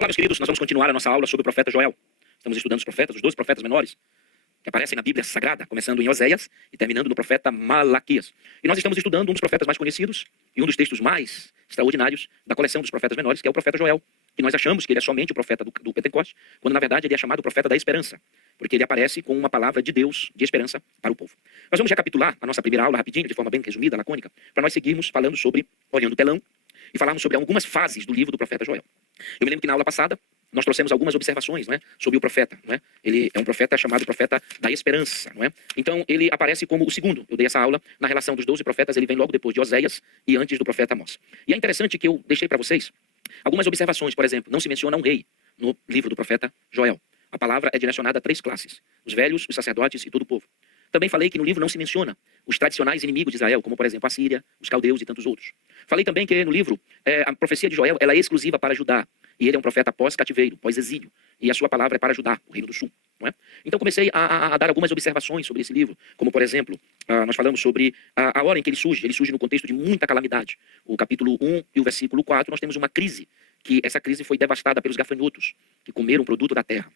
Olá, meus queridos, nós vamos continuar a nossa aula sobre o profeta Joel. Estamos estudando os profetas, os 12 profetas menores, que aparecem na Bíblia Sagrada, começando em Oséias e terminando no profeta Malaquias. E nós estamos estudando um dos profetas mais conhecidos e um dos textos mais extraordinários da coleção dos profetas menores, que é o profeta Joel, que nós achamos que ele é somente o profeta do Pentecoste, quando na verdade ele é chamado o profeta da esperança, porque ele aparece com uma palavra de Deus de esperança para o povo. Nós vamos recapitular a nossa primeira aula rapidinho, de forma bem resumida, lacônica, para nós seguirmos falando sobre, olhando o telão, e falarmos sobre algumas fases do livro do profeta Joel. Eu me lembro que na aula passada nós trouxemos algumas observações, não é, sobre o profeta. Não é? Ele é um profeta chamado profeta da esperança. Não é? Então ele aparece como o segundo. Eu dei essa aula na relação dos 12 profetas, ele vem logo depois de Oséias e antes do profeta Amós. E é interessante que eu deixei para vocês algumas observações. Por exemplo, não se menciona um rei no livro do profeta Joel. A palavra é direcionada a 3 classes: os velhos, os sacerdotes e todo o povo. Também falei que no livro não se menciona os tradicionais inimigos de Israel, como por exemplo a Síria, os caldeus e tantos outros. Falei também que no livro a profecia de Joel ela é exclusiva para Judá. E ele é um profeta pós-cativeiro, pós-exílio. E a sua palavra é para Judá, o reino do sul. Não é? Então comecei a dar algumas observações sobre esse livro. Como por exemplo, nós falamos sobre a hora em que ele surge. Ele surge no contexto de muita calamidade. O capítulo 1 e o versículo 4, nós temos uma crise. Que essa crise foi devastada pelos gafanhotos, que comeram o produto da terra.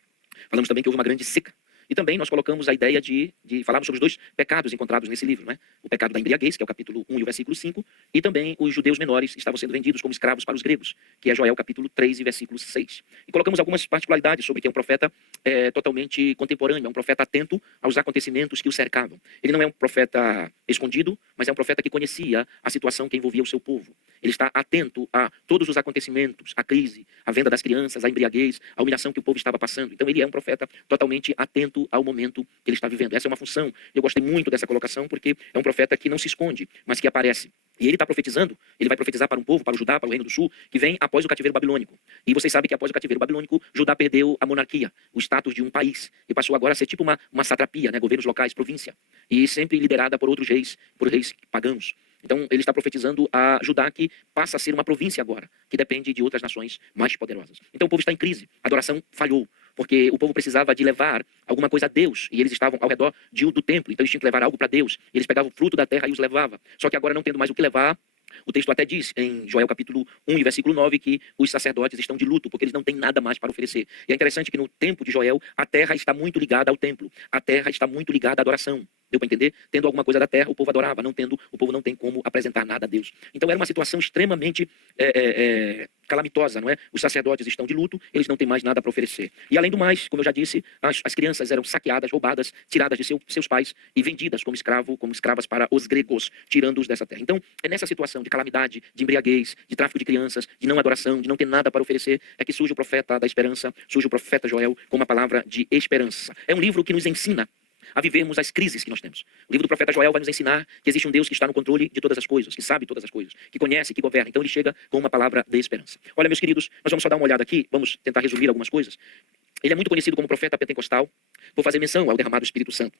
Falamos também que houve uma grande seca. E também nós colocamos a ideia de falarmos sobre os 2 pecados encontrados nesse livro, né? O pecado da embriaguez, que é o capítulo 1 e o versículo 5, e também os judeus menores estavam sendo vendidos como escravos para os gregos, que é Joel capítulo 3 e versículo 6. E colocamos algumas particularidades sobre que é um profeta totalmente contemporâneo, é um profeta atento aos acontecimentos que o cercavam. Ele não é um profeta escondido, mas é um profeta que conhecia a situação que envolvia o seu povo. Ele está atento a todos os acontecimentos, a crise, a venda das crianças, a embriaguez, a humilhação que o povo estava passando. Então ele é um profeta totalmente atento ao momento que ele está vivendo. Essa é uma função. Eu gostei muito dessa colocação porque é um profeta que não se esconde, mas que aparece. E ele está profetizando, ele vai profetizar para um povo, para o Judá, para o reino do sul, que vem após o cativeiro babilônico. E vocês sabem que após o cativeiro babilônico, Judá perdeu a monarquia, o status de um país, e passou agora a ser tipo uma satrapia, né? Governos locais, província. E sempre liderada por outros reis, por reis pagãos. Então ele está profetizando a Judá que passa a ser uma província agora, que depende de outras nações mais poderosas. Então o povo está em crise, a adoração falhou, porque o povo precisava de levar alguma coisa a Deus, e eles estavam ao redor do templo, então eles tinham que levar algo para Deus, e eles pegavam o fruto da terra e os levavam. Só que agora não tendo mais o que levar, o texto até diz, em Joel capítulo 1 e versículo 9, que os sacerdotes estão de luto, porque eles não têm nada mais para oferecer. E é interessante que no tempo de Joel, a terra está muito ligada ao templo, a terra está muito ligada à adoração. Deu para entender? Tendo alguma coisa da terra, o povo adorava. Não tendo, o povo não tem como apresentar nada a Deus. Então era uma situação extremamente calamitosa, não é? Os sacerdotes estão de luto, eles não têm mais nada para oferecer. E além do mais, como eu já disse, as crianças eram saqueadas, roubadas, tiradas de seus pais e vendidas como escravas para os gregos, tirando-os dessa terra. Então é nessa situação de calamidade, de embriaguez, de tráfico de crianças, de não adoração, de não ter nada para oferecer, é que surge o profeta da esperança, surge o profeta Joel com uma palavra de esperança. É um livro que nos ensina a vivermos as crises que nós temos. O livro do profeta Joel vai nos ensinar que existe um Deus que está no controle de todas as coisas, que sabe todas as coisas, que conhece, que governa. Então ele chega com uma palavra de esperança. Olha, meus queridos, nós vamos só dar uma olhada aqui, vamos tentar resumir algumas coisas. Ele é muito conhecido como profeta pentecostal por fazer menção ao derramado do Espírito Santo.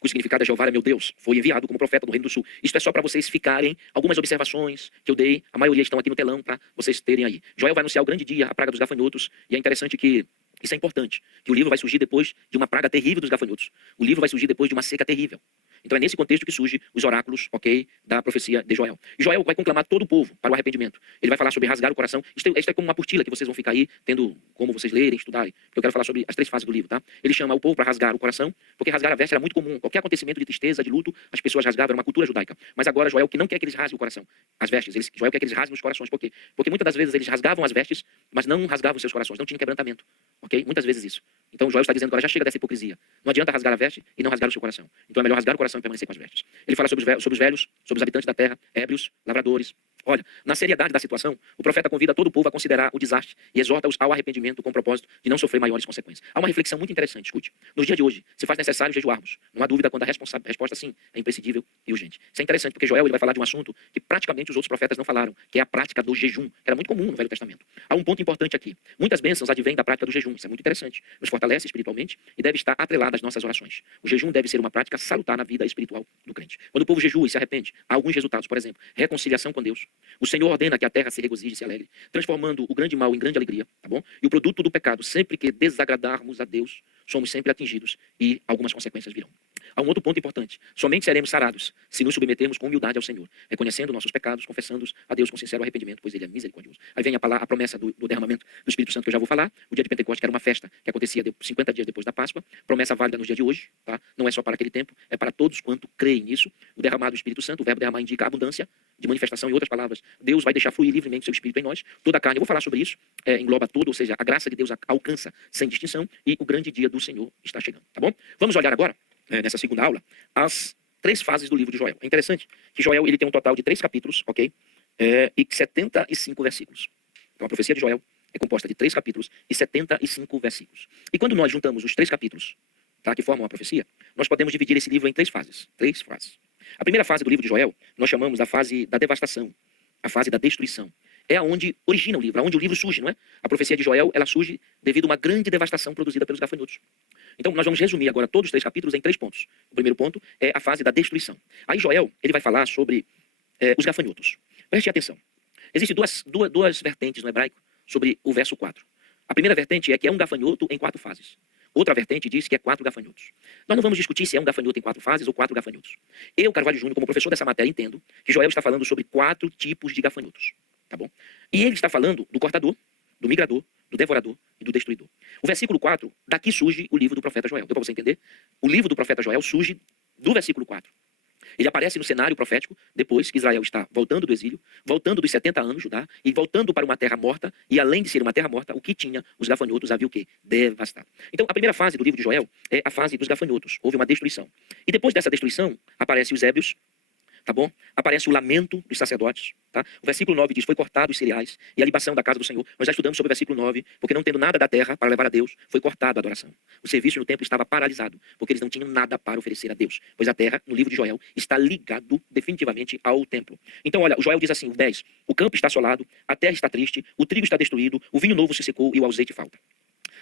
O significado é Jeová é meu Deus, foi enviado como profeta do Reino do Sul. Isto é só para vocês ficarem, algumas observações que eu dei, a maioria estão aqui no telão para vocês terem aí. Joel vai anunciar o grande dia, a praga dos gafanhotos, e é interessante que isso é importante, que o livro vai surgir depois de uma praga terrível dos gafanhotos. O livro vai surgir depois de uma seca terrível. Então é nesse contexto que surgem os oráculos, ok, da profecia de Joel. E Joel vai conclamar todo o povo para o arrependimento. Ele vai falar sobre rasgar o coração. Isto é como uma apostila que vocês vão ficar aí, tendo como vocês lerem, estudarem. Porque eu quero falar sobre as 3 fases do livro, tá? Ele chama o povo para rasgar o coração, porque rasgar a veste era muito comum. Qualquer acontecimento de tristeza, de luto, as pessoas rasgavam, era uma cultura judaica. Mas agora Joel que não quer que eles rasguem o coração, as vestes. Joel quer que eles rasguem os corações. Por quê? Porque muitas das vezes eles rasgavam as vestes, mas não rasgavam seus corações, não tinha quebrantamento. Ok? Muitas vezes isso. Então Joel está dizendo agora já chega dessa hipocrisia. Não adianta rasgar a veste e não rasgar o seu coração. Então é melhor rasgar o coração e permanecer com as vestes. Ele fala sobre os velhos, sobre os habitantes da terra, ébrios, lavradores. Olha, na seriedade da situação, o profeta convida todo o povo a considerar o desastre e exorta-os ao arrependimento com o propósito de não sofrer maiores consequências. Há uma reflexão muito interessante, escute. Nos dias de hoje, se faz necessário jejuarmos. Não há dúvida quando a resposta sim é imprescindível e urgente. Isso é interessante porque Joel ele vai falar de um assunto que praticamente os outros profetas não falaram, que é a prática do jejum, que era muito comum no Velho Testamento. Há um ponto importante aqui. Muitas bênçãos advêm da prática do jejum. Isso é muito interessante. Nos fortalece espiritualmente e deve estar atrelada às nossas orações. O jejum deve ser uma prática salutar na vida espiritual do crente. Quando o povo jejua e se arrepende, há alguns resultados. Por exemplo, reconciliação com Deus. O Senhor ordena que a terra se regozije e se alegre, transformando o grande mal em grande alegria, tá bom? E o produto do pecado, sempre que desagradarmos a Deus, somos sempre atingidos e algumas consequências virão. Há um outro ponto importante. Somente seremos sarados se nos submetermos com humildade ao Senhor, reconhecendo nossos pecados, confessando-os a Deus com sincero arrependimento, pois Ele é misericordioso. Aí vem a promessa do derramamento do Espírito Santo, que eu já vou falar. O dia de Pentecostes, que era uma festa que acontecia 50 dias depois da Páscoa. Promessa válida no dia de hoje, tá? Não é só para aquele tempo, é para todos quanto creem nisso. O derramado do Espírito Santo, o verbo derramar indica a abundância de manifestação. Em outras palavras, Deus vai deixar fluir livremente o seu Espírito em nós. Toda a carne, eu vou falar sobre isso, engloba tudo, ou seja, a graça de Deus alcança sem distinção e o grande dia do Senhor está chegando, tá bom? Vamos olhar agora, nessa segunda aula, as 3 fases do livro de Joel. É interessante que Joel ele tem um total de 3 capítulos, ok? E 75 versículos. Então a profecia de Joel é composta de 3 capítulos e 75 versículos. E quando nós juntamos os 3 capítulos, tá, que formam a profecia, nós podemos dividir esse livro em 3 fases. 3 fases. A primeira fase do livro de Joel, nós chamamos da fase da devastação, a fase da destruição. É aonde origina o livro, aonde o livro surge, não é? A profecia de Joel, ela surge devido a uma grande devastação produzida pelos gafanhotos. Então, nós vamos resumir agora todos os 3 capítulos em 3 pontos. O primeiro ponto é a fase da destruição. Aí Joel, ele vai falar sobre os gafanhotos. Preste atenção. Existem duas vertentes no hebraico sobre o verso 4. A primeira vertente é que é um gafanhoto em 4 fases. Outra vertente diz que é 4 gafanhotos. Nós não vamos discutir se é um gafanhoto em 4 fases ou 4 gafanhotos. Eu, Carvalho Júnior, como professor dessa matéria, entendo que Joel está falando sobre 4 tipos de gafanhotos. Tá bom? E ele está falando do cortador, do migrador, do devorador e do destruidor. O versículo 4, daqui surge o livro do profeta Joel. Deu para você entender? O livro do profeta Joel surge do versículo 4. Ele aparece no cenário profético depois que Israel está voltando do exílio, voltando dos 70 anos, Judá, e voltando para uma terra morta, e além de ser uma terra morta, o que tinha? Os gafanhotos havia o quê? Devastado. Então, a primeira fase do livro de Joel é a fase dos gafanhotos. Houve uma destruição. E depois dessa destruição, aparecem os ébrios, tá bom? Aparece o lamento dos sacerdotes, tá? O versículo 9 diz, foi cortado os cereais e a libação da casa do Senhor. Nós já estudamos sobre o versículo 9, porque não tendo nada da terra para levar a Deus, foi cortada a adoração. O serviço no templo estava paralisado, porque eles não tinham nada para oferecer a Deus, pois a terra, no livro de Joel, está ligado definitivamente ao templo. Então, olha, o Joel diz assim, o 10, o campo está assolado, a terra está triste, o trigo está destruído, o vinho novo se secou e o azeite falta.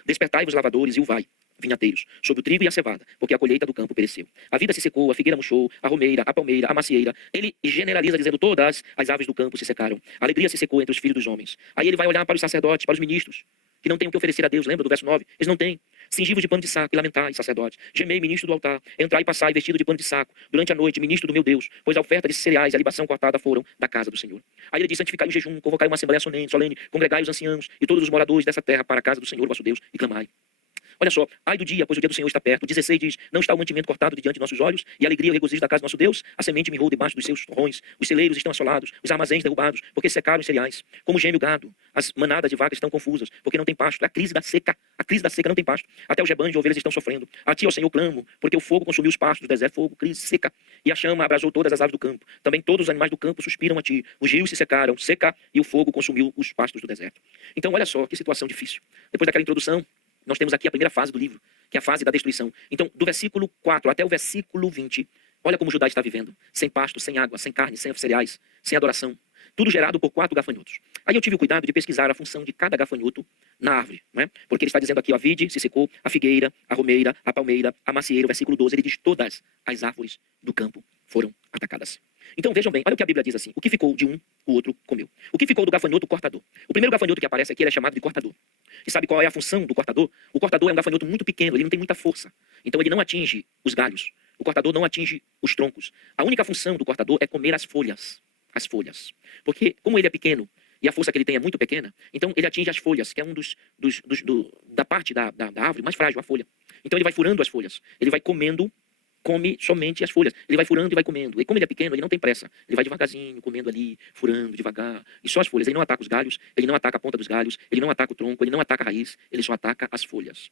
Despertai-vos lavadores e o vai, vinhateiros, sobre o trigo e a cevada, porque a colheita do campo pereceu. A vida se secou, a figueira murchou, a romeira, a palmeira, a macieira. Ele generaliza dizendo todas as aves do campo se secaram. A alegria se secou entre os filhos dos homens. Aí ele vai olhar para os sacerdotes, para os ministros, que não têm o que oferecer a Deus. Lembra do verso 9? Eles não têm. Cingivos de pano de saco e lamentai, sacerdotes. Gemei, ministro do altar. Entrai e passai vestido de pano de saco. Durante a noite, ministro do meu Deus. Pois a oferta de cereais e a libação cortada foram da casa do Senhor. Aí ele diz, santificai o jejum, convocai uma assembleia solene, congregai os anciãos e todos os moradores dessa terra para a casa do Senhor, vosso Deus, e clamai. Olha só, ai do dia, pois o dia do Senhor está perto. 16 diz, não está o mantimento cortado de diante de nossos olhos, e a alegria e o regozijo da casa do nosso Deus, a semente mirrou debaixo dos seus torrões, os celeiros estão assolados, os armazéns derrubados, porque secaram os cereais. Como geme o gado, as manadas de vacas estão confusas, porque não tem pasto. É a crise da seca não tem pasto. Até os rebanhos de ovelhas estão sofrendo. A ti, ó Senhor, clamo, porque o fogo consumiu os pastos do deserto, fogo, crise, seca, e a chama abrasou todas as aves do campo. Também todos os animais do campo suspiram a ti. Os rios se secaram, seca, e o fogo consumiu os pastos do deserto. Então, olha só, que situação difícil. Depois daquela introdução, nós temos aqui a primeira fase do livro, que é a fase da destruição. Então, do versículo 4 até o versículo 20, olha como Judá está vivendo. Sem pasto, sem água, sem carne, sem cereais, sem adoração. Tudo gerado por 4 gafanhotos. Aí eu tive o cuidado de pesquisar a função de cada gafanhoto na árvore, né? Porque ele está dizendo aqui, a vide se secou, a figueira, a romeira, a palmeira, a macieira, o versículo 12, ele diz, todas as árvores do campo foram atacadas. Então vejam bem, olha o que a Bíblia diz assim, o que ficou de um, o outro comeu. O que ficou do gafanhoto cortador? O primeiro gafanhoto que aparece aqui, ele é chamado de cortador. E sabe qual é a função do cortador? O cortador é um gafanhoto muito pequeno, ele não tem muita força. Então ele não atinge os galhos. O cortador não atinge os troncos. A única função do cortador é comer as folhas. As folhas. Porque como ele é pequeno e a força que ele tem é muito pequena, então ele atinge as folhas, que é um da parte da árvore mais frágil, a folha. Então ele vai furando as folhas. Ele vai comendo, come somente as folhas. Ele vai furando e vai comendo. E como ele é pequeno, ele não tem pressa. Ele vai devagarzinho, comendo ali, furando devagar. E só as folhas. Ele não ataca os galhos, ele não ataca a ponta dos galhos, ele não ataca o tronco, ele não ataca a raiz, ele só ataca as folhas.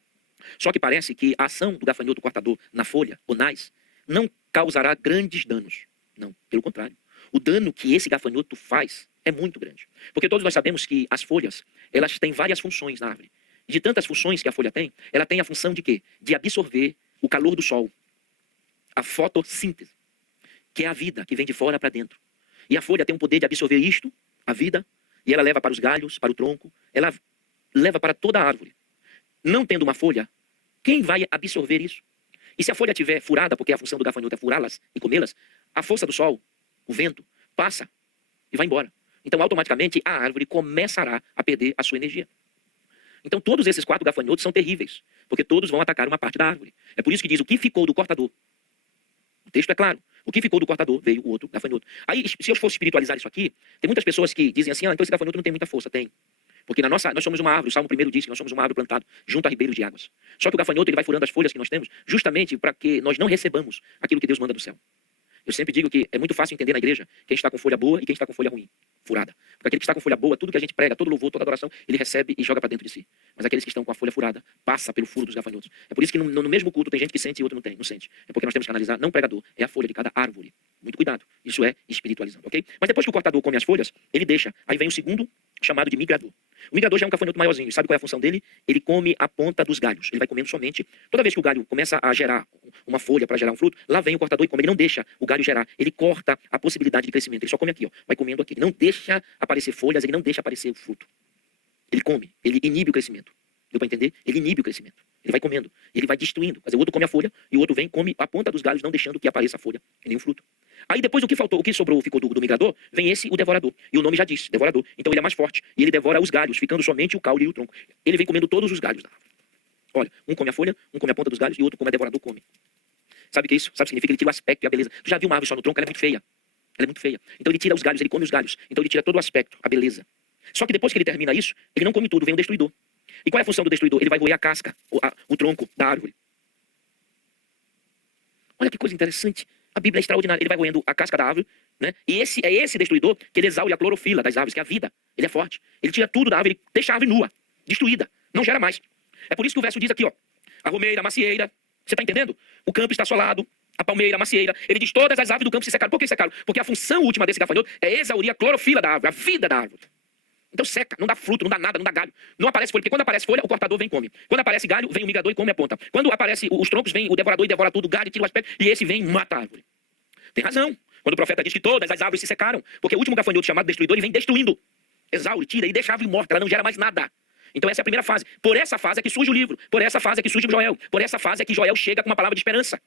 Só que parece que a ação do gafanhoto cortador na folha, ou nas, não causará grandes danos. Não, pelo contrário. O dano que esse gafanhoto faz é muito grande. Porque todos nós sabemos que as folhas, elas têm várias funções na árvore. E de tantas funções que a folha tem, ela tem a função de quê? De absorver o calor do sol. A fotossíntese, que é a vida que vem de fora para dentro. E a folha tem o poder de absorver isto, a vida, e ela leva para os galhos, para o tronco, ela leva para toda a árvore. Não tendo uma folha, quem vai absorver isso? E se a folha estiver furada, porque a função do gafanhoto é furá-las e comê-las, a força do sol, o vento, passa e vai embora. Então, automaticamente, a árvore começará a perder a sua energia. Então todos esses 4 gafanhotos são terríveis, porque todos vão atacar uma parte da árvore. É por isso que diz o que ficou do cortador. O texto é claro. O que ficou do cortador veio o outro gafanhoto. Aí, se eu fosse espiritualizar isso aqui, tem muitas pessoas que dizem assim, então esse gafanhoto não tem muita força. Tem. Porque nós somos uma árvore, o Salmo 1 diz que nós somos uma árvore plantada junto a ribeiros de águas. Só que o gafanhoto ele vai furando as folhas que nós temos, justamente para que nós não recebamos aquilo que Deus manda do céu. Eu sempre digo que é muito fácil entender na igreja quem está com folha boa e quem está com folha ruim, furada. Porque aquele que está com folha boa, tudo que a gente prega, todo louvor, toda adoração, ele recebe e joga para dentro de si. Mas aqueles que estão com a folha furada, passa pelo furo dos gafanhotos. É por isso que no mesmo culto tem gente que sente e outro não sente. É porque nós temos que analisar, não o pregador, é a folha de cada árvore. Muito cuidado. Isso é espiritualizando, ok? Mas depois que o cortador come as folhas, ele deixa. Aí vem o segundo, chamado de migrador. O migrador já é um gafanhoto maiorzinho. Sabe qual é a função dele? Ele come a ponta dos galhos. Ele vai comendo somente. Toda vez que o galho começa a gerar uma folha para gerar um fruto, lá vem o cortador e come. Ele não deixa o galho gerar. Ele corta a possibilidade de crescimento. Ele só come aqui, ó. Vai comendo aqui. Ele não deixa aparecer folhas, ele não deixa aparecer o fruto. Ele come. Ele inibe o crescimento. Deu para entender? Ele inibe o crescimento. Ele vai comendo. Ele vai destruindo. Quer dizer, o outro come a folha e o outro vem e come a ponta dos galhos, não deixando que apareça a folha e nenhum fruto. Aí depois o que faltou, o que sobrou, ficou do migrador, vem esse, o devorador. E o nome já diz, devorador. Então ele é mais forte. E ele devora os galhos, ficando somente o caule e o tronco. Ele vem comendo todos os galhos da árvore. Olha, um come a folha, um come a ponta dos galhos e o outro, como é devorador, come. Sabe o que é isso? Sabe o que significa? Ele tira o aspecto e a beleza. Tu já viu uma árvore só no tronco? Ela é muito feia. Ela é muito feia. Então ele tira os galhos, ele come os galhos. Então ele tira todo o aspecto, a beleza. Só que depois que ele termina isso, ele não come tudo, vem o destruidor. E qual é a função do destruidor? Ele vai roer a casca, o tronco da árvore. Olha que coisa interessante. A Bíblia é extraordinária. Ele vai roendo a casca da árvore, né? E esse destruidor que ele exaure a clorofila das árvores, que é a vida. Ele é forte. Ele tira tudo da árvore, ele deixa a árvore nua, destruída. Não gera mais. É por isso que o verso diz aqui, ó. A romeira, a macieira. Você está entendendo? O campo está assolado. A palmeira, a macieira. Ele diz todas as árvores do campo se secaram. Por que secaram? Porque a função última desse gafanhoto é exaurir a clorofila da árvore, a vida da árvore. Então seca, não dá fruto, não dá nada, não dá galho. Não aparece folha, porque quando aparece folha, o cortador vem e come. Quando aparece galho, vem o migrador e come a ponta. Quando aparece os troncos, vem o devorador e devora tudo, o galho, tira o aspecto, e esse vem e mata a árvore. Tem razão. Quando o profeta diz que todas as árvores se secaram, porque o último gafanhoto chamado destruidor, ele vem destruindo. Exaure, tira e deixa a árvore morta, ela não gera mais nada. Então essa é a primeira fase. Por essa fase é que surge o livro. Por essa fase é que surge o Joel. Por essa fase é que Joel chega com uma palavra de esperança.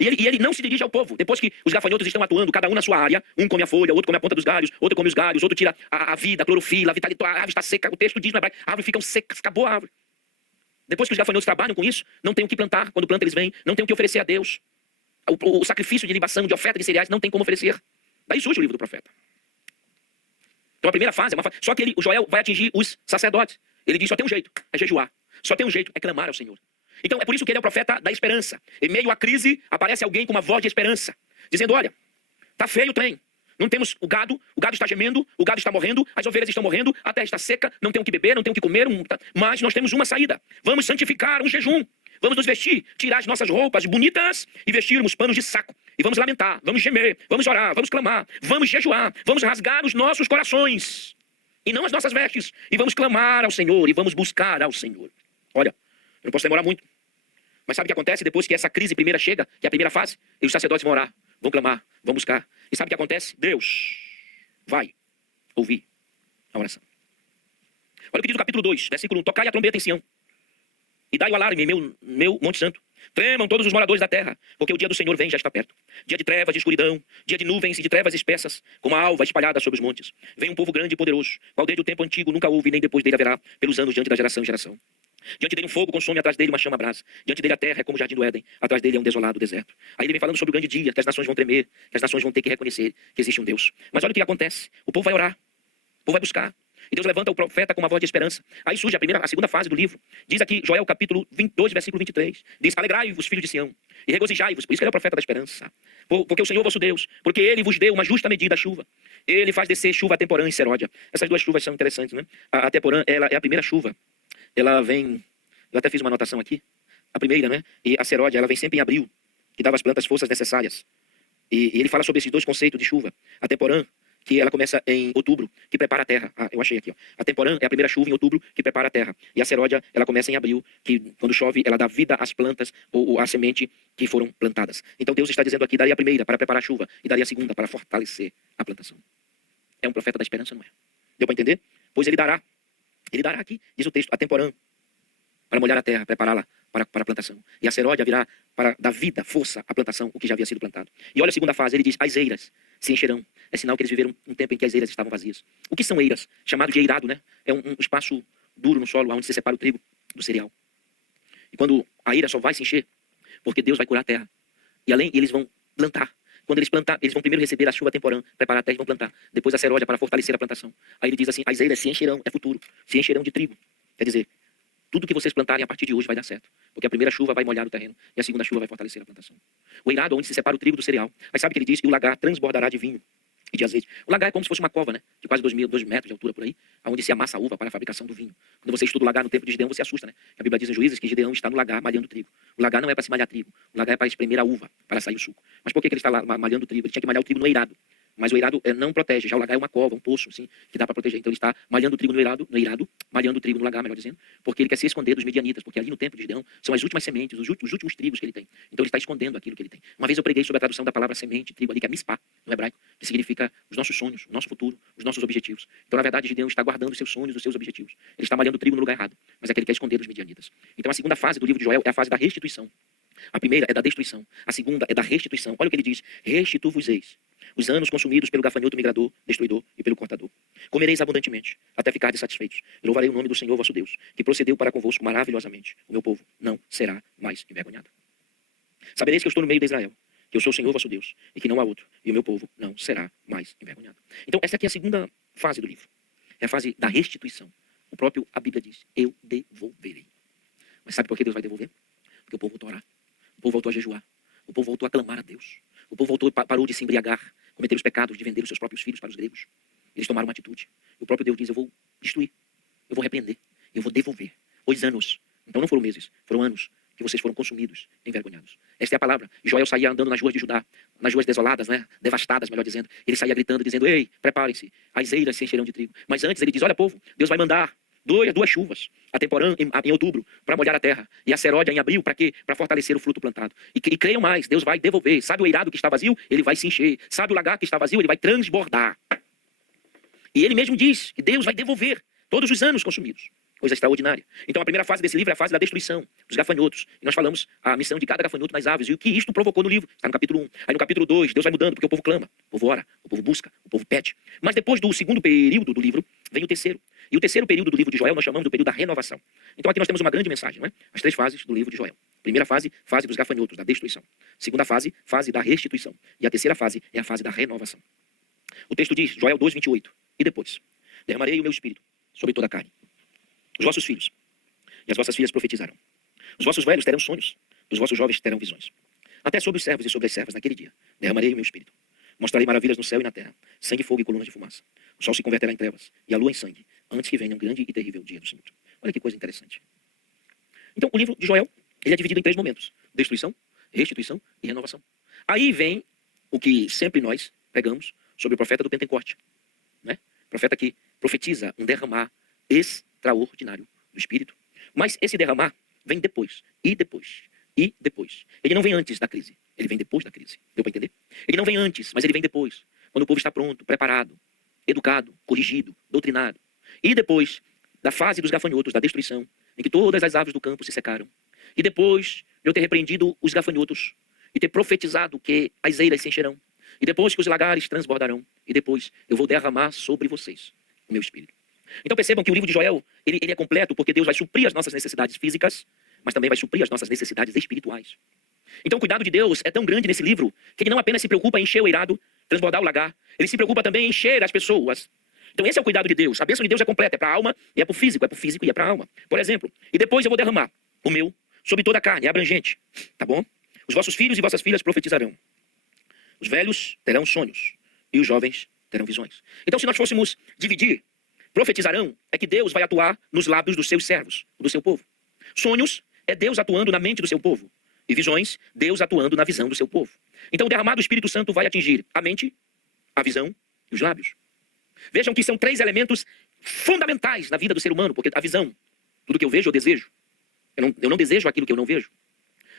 E ele não se dirige ao povo. Depois que os gafanhotos estão atuando, cada um na sua área, um come a folha, outro come a ponta dos galhos, outro come os galhos, outro tira a vida, a clorofila, a vitalidade, a árvore está seca. O texto diz, a árvore fica seca, acabou a árvore. Depois que os gafanhotos trabalham com isso, não tem o que plantar. Quando planta eles vêm, não tem o que oferecer a Deus. O sacrifício de libação, de oferta de cereais, não tem como oferecer. Daí surge o livro do profeta. Então a primeira fase é uma fase. Só que o Joel vai atingir os sacerdotes. Ele diz, só tem um jeito, é jejuar. Só tem um jeito, é clamar ao Senhor. Então é por isso que ele é o profeta da esperança. Em meio à crise, aparece alguém com uma voz de esperança. Dizendo, olha, tá feio o trem. Não temos o gado está gemendo, o gado está morrendo, as ovelhas estão morrendo, a terra está seca, não tem o que beber, não tem o que comer, mas nós temos uma saída. Vamos santificar um jejum. Vamos nos vestir, tirar as nossas roupas bonitas e vestirmos panos de saco. E vamos lamentar, vamos gemer, vamos orar, vamos clamar, vamos jejuar, vamos rasgar os nossos corações. E não as nossas vestes. E vamos clamar ao Senhor e vamos buscar ao Senhor. Olha, eu não posso demorar muito. Mas sabe o que acontece depois que essa crise primeira chega, que é a primeira fase? E os sacerdotes vão orar, vão clamar, vão buscar. E sabe o que acontece? Deus vai ouvir a oração. Olha o que diz o capítulo 2, versículo 1. Tocai a trombeta em Sião. E dai o alarme, meu Monte Santo. Tremam todos os moradores da terra, porque o dia do Senhor vem, já está perto. Dia de trevas, de escuridão, dia de nuvens e de trevas espessas, como a alva espalhada sobre os montes. Vem um povo grande e poderoso, qual desde o tempo antigo nunca houve, nem depois dele haverá, pelos anos diante da geração em geração. Diante dele um fogo consome, atrás dele uma chama brasa. Diante dele a terra é como o jardim do Éden, atrás dele é um desolado deserto. Aí ele vem falando sobre o grande dia, que as nações vão tremer, que as nações vão ter que reconhecer que existe um Deus. Mas olha o que acontece, o povo vai orar, o povo vai buscar. E Deus levanta o profeta com uma voz de esperança. Aí surge a segunda fase do livro. Diz aqui, Joel capítulo 22, versículo 23. Diz, alegrai-vos, filhos de Sião, e regozijai-vos. Por isso que ele é o profeta da esperança. Porque o Senhor vosso Deus, porque ele vos deu uma justa medida a chuva. Ele faz descer chuva a temporã e seródia. Essas duas chuvas são interessantes, né? A temporã, ela é a primeira chuva. Ela vem, eu até fiz uma anotação aqui. A primeira, né? E a seródia, ela vem sempre em abril, que dava às plantas forças necessárias. E ele fala sobre esses dois conceitos de chuva. A temporã, que ela começa em outubro, que prepara a terra. Eu achei aqui, ó. A temporã é a primeira chuva em outubro, que prepara a terra. E a seródia, ela começa em abril, que quando chove, ela dá vida às plantas ou à semente que foram plantadas. Então Deus está dizendo aqui, daria a primeira para preparar a chuva, e daria a segunda para fortalecer a plantação. É um profeta da esperança, não é? Deu para entender? Pois ele dará aqui, diz o texto, a temporã, para molhar a terra, prepará-la para a plantação. E a seródia virá para dar vida, força à plantação, o que já havia sido plantado. E olha a segunda fase, ele diz, as eiras se encherão. É sinal que eles viveram um tempo em que as eiras estavam vazias. O que são eiras? Chamado de eirado, né? É um espaço duro no solo, onde se separa o trigo do cereal. E quando a eira só vai se encher, porque Deus vai curar a terra. E além, eles vão plantar. Quando eles plantar, eles vão primeiro receber a chuva temporã, preparar a terra e vão plantar. Depois a seródia para fortalecer a plantação. Aí ele diz assim, as eiras se encherão, é futuro, se encherão de trigo. Quer dizer, tudo que vocês plantarem a partir de hoje vai dar certo. Porque a primeira chuva vai molhar o terreno e a segunda chuva vai fortalecer a plantação. O eirado, onde se separa o trigo do cereal. Mas sabe o que ele diz? E o lagar transbordará de vinho e de azeite. O lagar é como se fosse uma cova, né? De quase 2 metros de altura por aí, onde se amassa a uva para a fabricação do vinho. Quando você estuda o lagar no tempo de Gideão, você assusta, né? A Bíblia diz em Juízes que Gideão está no lagar malhando trigo. O lagar não é para se malhar trigo. O lagar é para espremer a uva, para sair o suco. Mas por que ele está lá malhando trigo? Ele tinha que malhar o trigo no eirado. Mas o eirado não protege. Já o lagar é uma cova, um poço, assim, que dá para proteger. Então ele está malhando o trigo no eirado, malhando o trigo no lagar, melhor dizendo, porque ele quer se esconder dos midianitas, porque ali no tempo de Gideão são as últimas sementes, os últimos trigos que ele tem. Então ele está escondendo aquilo que ele tem. Uma vez eu preguei sobre a tradução da palavra semente, trigo ali, que é mispá, no hebraico, que significa os nossos sonhos, o nosso futuro, os nossos objetivos. Então, na verdade, Gideão está guardando os seus sonhos, os seus objetivos. Ele está malhando o trigo no lugar errado, mas é que ele quer esconder dos midianitas. Então a segunda fase do livro de Joel é a fase da restituição. A primeira é da destruição, a segunda é da restituição. Olha o que ele diz: restituo-vos-eis os anos consumidos pelo gafanhoto migrador, destruidor e pelo cortador. Comereis abundantemente, até ficardes satisfeitos. Eu louvarei o nome do Senhor vosso Deus, que procedeu para convosco maravilhosamente. O meu povo não será mais envergonhado. Sabereis que eu estou no meio de Israel, que eu sou o Senhor vosso Deus, e que não há outro, e o meu povo não será mais envergonhado. Então essa aqui é a segunda fase do livro. É a fase da restituição. A Bíblia diz, eu devolverei. Mas sabe por que Deus vai devolver? Porque o povo voltou a orar. O povo voltou a jejuar. O povo voltou a clamar a Deus. O povo parou de se embriagar, cometer os pecados de vender os seus próprios filhos para os gregos. Eles tomaram uma atitude. E o próprio Deus diz, eu vou destruir, eu vou repreender, eu vou devolver. 2 anos. Então não foram meses, foram anos que vocês foram consumidos, envergonhados. Esta é a palavra. Joel saía andando nas ruas de Judá, nas ruas desoladas, né? Devastadas, melhor dizendo. Ele saía gritando, dizendo, ei, preparem-se, as eiras se encherão de trigo. Mas antes ele diz, olha povo, Deus vai mandar duas chuvas, a temporã em outubro, para molhar a terra, e a seródia em abril, para quê? Para fortalecer o fruto plantado. E creiam mais, Deus vai devolver. Sabe o eirado que está vazio? Ele vai se encher. Sabe o lagar que está vazio? Ele vai transbordar. E ele mesmo diz que Deus vai devolver todos os anos consumidos. Coisa extraordinária. Então a primeira fase desse livro é a fase da destruição, dos gafanhotos. E nós falamos a missão de cada gafanhoto nas aves e o que isto provocou no livro. Está no capítulo 1. Aí no capítulo 2, Deus vai mudando, porque o povo clama, o povo ora, o povo busca, o povo pede. Mas depois do segundo período do livro, vem o terceiro. E o terceiro período do livro de Joel nós chamamos do período da renovação. Então aqui nós temos uma grande mensagem, não é? As 3 fases do livro de Joel. Primeira fase, fase dos gafanhotos, da destruição. Segunda fase, fase da restituição. E a terceira fase é a fase da renovação. O texto diz, Joel 2:28. E depois, derramarei o meu espírito sobre toda a carne. Os vossos filhos e as vossas filhas profetizarão. Os vossos velhos terão sonhos, os vossos jovens terão visões. Até sobre os servos e sobre as servas naquele dia, derramarei o meu espírito. Mostrarei maravilhas no céu e na terra, sangue, fogo e colunas de fumaça. O sol se converterá em trevas e a lua em sangue, antes que venha um grande e terrível dia do Senhor. Olha que coisa interessante. Então, o livro de Joel, ele é dividido em 3 momentos: destruição, restituição e renovação. Aí vem o que sempre nós pegamos sobre o profeta do Pentecoste, né? O profeta que profetiza um derramar extraordinário do Espírito. Mas esse derramar vem depois, e depois, e depois. Ele não vem antes da crise, ele vem depois da crise. Deu para entender? Ele não vem antes, mas ele vem depois. Quando o povo está pronto, preparado, educado, corrigido, doutrinado. E depois da fase dos gafanhotos, da destruição, em que todas as aves do campo se secaram. E depois de eu ter repreendido os gafanhotos e ter profetizado que as eiras se encherão. E depois que os lagares transbordarão. E depois eu vou derramar sobre vocês o meu Espírito. Então percebam que o livro de Joel, ele é completo porque Deus vai suprir as nossas necessidades físicas, mas também vai suprir as nossas necessidades espirituais. Então o cuidado de Deus é tão grande nesse livro que ele não apenas se preocupa em encher o eirado, transbordar o lagar, ele se preocupa também em encher as pessoas. Então esse é o cuidado de Deus. A bênção de Deus é completa, é para a alma e é para o físico e é para a alma. Por exemplo, e depois eu vou derramar o meu sobre toda a carne, é abrangente, tá bom? Os vossos filhos e vossas filhas profetizarão. Os velhos terão sonhos e os jovens terão visões. Então se nós fôssemos dividir, profetizarão é que Deus vai atuar nos lábios dos seus servos, do seu povo. Sonhos é Deus atuando na mente do seu povo. E visões, Deus atuando na visão do seu povo. Então o derramado do Espírito Santo vai atingir a mente, a visão e os lábios. Vejam que são 3 elementos fundamentais na vida do ser humano, porque a visão, tudo que eu vejo, eu desejo. Eu não desejo aquilo que eu não vejo.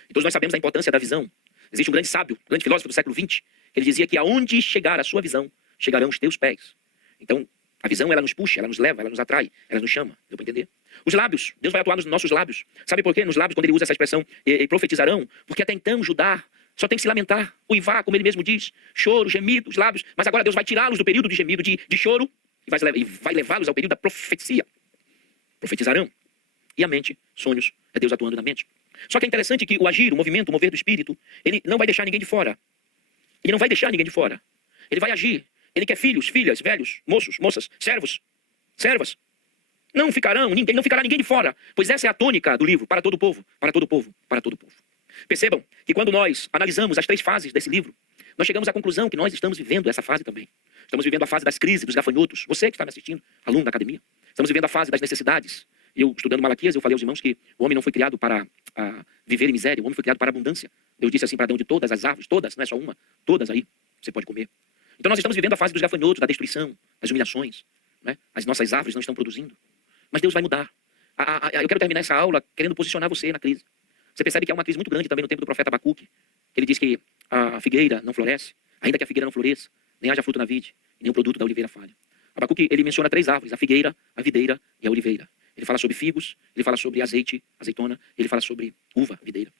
E todos nós sabemos da importância da visão. Existe um grande sábio, um grande filósofo do século XX, que ele dizia que aonde chegar a sua visão, chegarão os teus pés. Então, a visão, ela nos puxa, ela nos leva, ela nos atrai, ela nos chama. Deu para entender? Os lábios, Deus vai atuar nos nossos lábios. Sabe por quê? Nos lábios, quando ele usa essa expressão, profetizarão, porque até então Judá só tem que se lamentar, uivar, como ele mesmo diz, choro, gemido, os lábios, mas agora Deus vai tirá-los do período de gemido, de choro, e vai levá-los ao período da profecia. profetizarão. E a mente, sonhos, é Deus atuando na mente. Só que é interessante que o agir, o movimento, o mover do Espírito, ele não vai deixar ninguém de fora. Ele não vai deixar ninguém de fora. Ele vai agir. Ele quer filhos, filhas, velhos, moços, moças, servos, servas. Não ficarão, ninguém, não ficará ninguém de fora. Pois essa é a tônica do livro, para todo o povo, para todo o povo, para todo o povo. Percebam que quando nós analisamos as 3 fases desse livro, nós chegamos à conclusão que nós estamos vivendo essa fase também. Estamos vivendo a fase das crises, dos gafanhotos. Você que está me assistindo, aluno da academia. Estamos vivendo a fase das necessidades. Eu, estudando Malaquias, eu falei aos irmãos que o homem não foi criado para viver em miséria, o homem foi criado para a abundância. Deus disse assim para Adão, de todas as árvores, todas, não é só uma, todas aí, você pode comer. Então nós estamos vivendo a fase dos gafanhotos, da destruição, das humilhações. Né? As nossas árvores não estão produzindo. Mas Deus vai mudar. Eu quero terminar essa aula querendo posicionar você na crise. Você percebe que há uma crise muito grande também no tempo do profeta Abacuque, que ele diz que a figueira não floresce, ainda que a figueira não floresça, nem haja fruto na vide, e nem o produto da oliveira falhe. Abacuque, ele menciona 3 árvores, a figueira, a videira e a oliveira. Ele fala sobre figos, ele fala sobre azeite, azeitona, ele fala sobre uva, videira.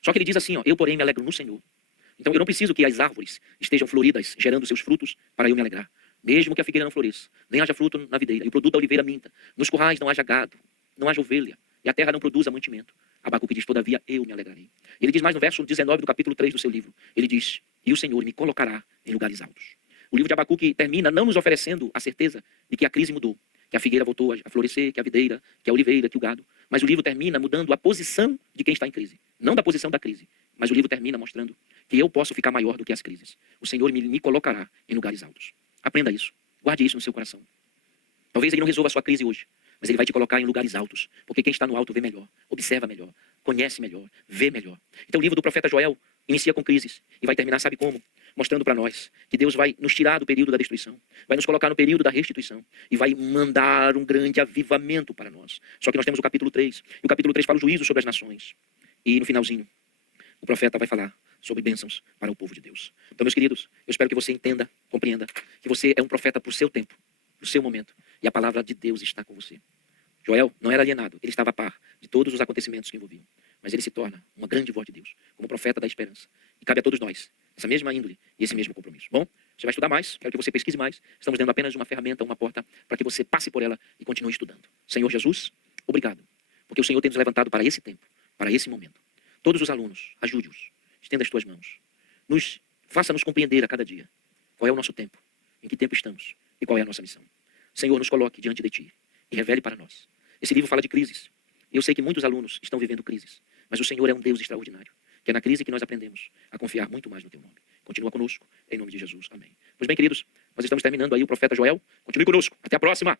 Só que ele diz assim, ó, eu porém me alegro no Senhor. Então eu não preciso que as árvores estejam floridas, gerando seus frutos, para eu me alegrar. Mesmo que a figueira não floresça, nem haja fruto na videira, e o produto da oliveira minta. Nos currais não haja gado, não haja ovelha, e a terra não produza mantimento. Abacuque diz, todavia eu me alegrarei. Ele diz mais no verso 19 do capítulo 3 do seu livro. Ele diz, e o Senhor me colocará em lugares altos. O livro de Abacuque termina não nos oferecendo a certeza de que a crise mudou, que a figueira voltou a florescer, que a videira, que a oliveira, que o gado. Mas o livro termina mudando a posição de quem está em crise. Não da posição da crise, mas o livro termina mostrando que eu posso ficar maior do que as crises. O Senhor me colocará em lugares altos. Aprenda isso. Guarde isso no seu coração. Talvez ele não resolva a sua crise hoje, mas ele vai te colocar em lugares altos. Porque quem está no alto vê melhor, observa melhor, conhece melhor, vê melhor. Então o livro do profeta Joel inicia com crises e vai terminar, sabe como? Mostrando para nós que Deus vai nos tirar do período da destruição, vai nos colocar no período da restituição e vai mandar um grande avivamento para nós. Só que nós temos o capítulo 3, e o capítulo 3 fala o juízo sobre as nações. E no finalzinho, o profeta vai falar sobre bênçãos para o povo de Deus. Então, meus queridos, eu espero que você entenda, compreenda, que você é um profeta para o seu tempo, para o seu momento, e a palavra de Deus está com você. Joel não era alienado, ele estava a par de todos os acontecimentos que envolviam, mas ele se torna uma grande voz de Deus, como profeta da esperança. E cabe a todos nós essa mesma índole e esse mesmo compromisso. Bom, você vai estudar mais, quero que você pesquise mais. Estamos dando apenas uma ferramenta, uma porta, para que você passe por ela e continue estudando. Senhor Jesus, obrigado, porque o Senhor tem nos levantado para esse tempo, para esse momento. Todos os alunos, ajude-os, estenda as tuas mãos. Faça-nos compreender a cada dia qual é o nosso tempo, em que tempo estamos e qual é a nossa missão. Senhor, nos coloque diante de Ti e revele para nós. Esse livro fala de crises. Eu sei que muitos alunos estão vivendo crises, mas o Senhor é um Deus extraordinário, que é na crise que nós aprendemos a confiar muito mais no Teu nome. Continua conosco, em nome de Jesus. Amém. Pois bem, queridos, nós estamos terminando aí o profeta Joel. Continue conosco. Até a próxima.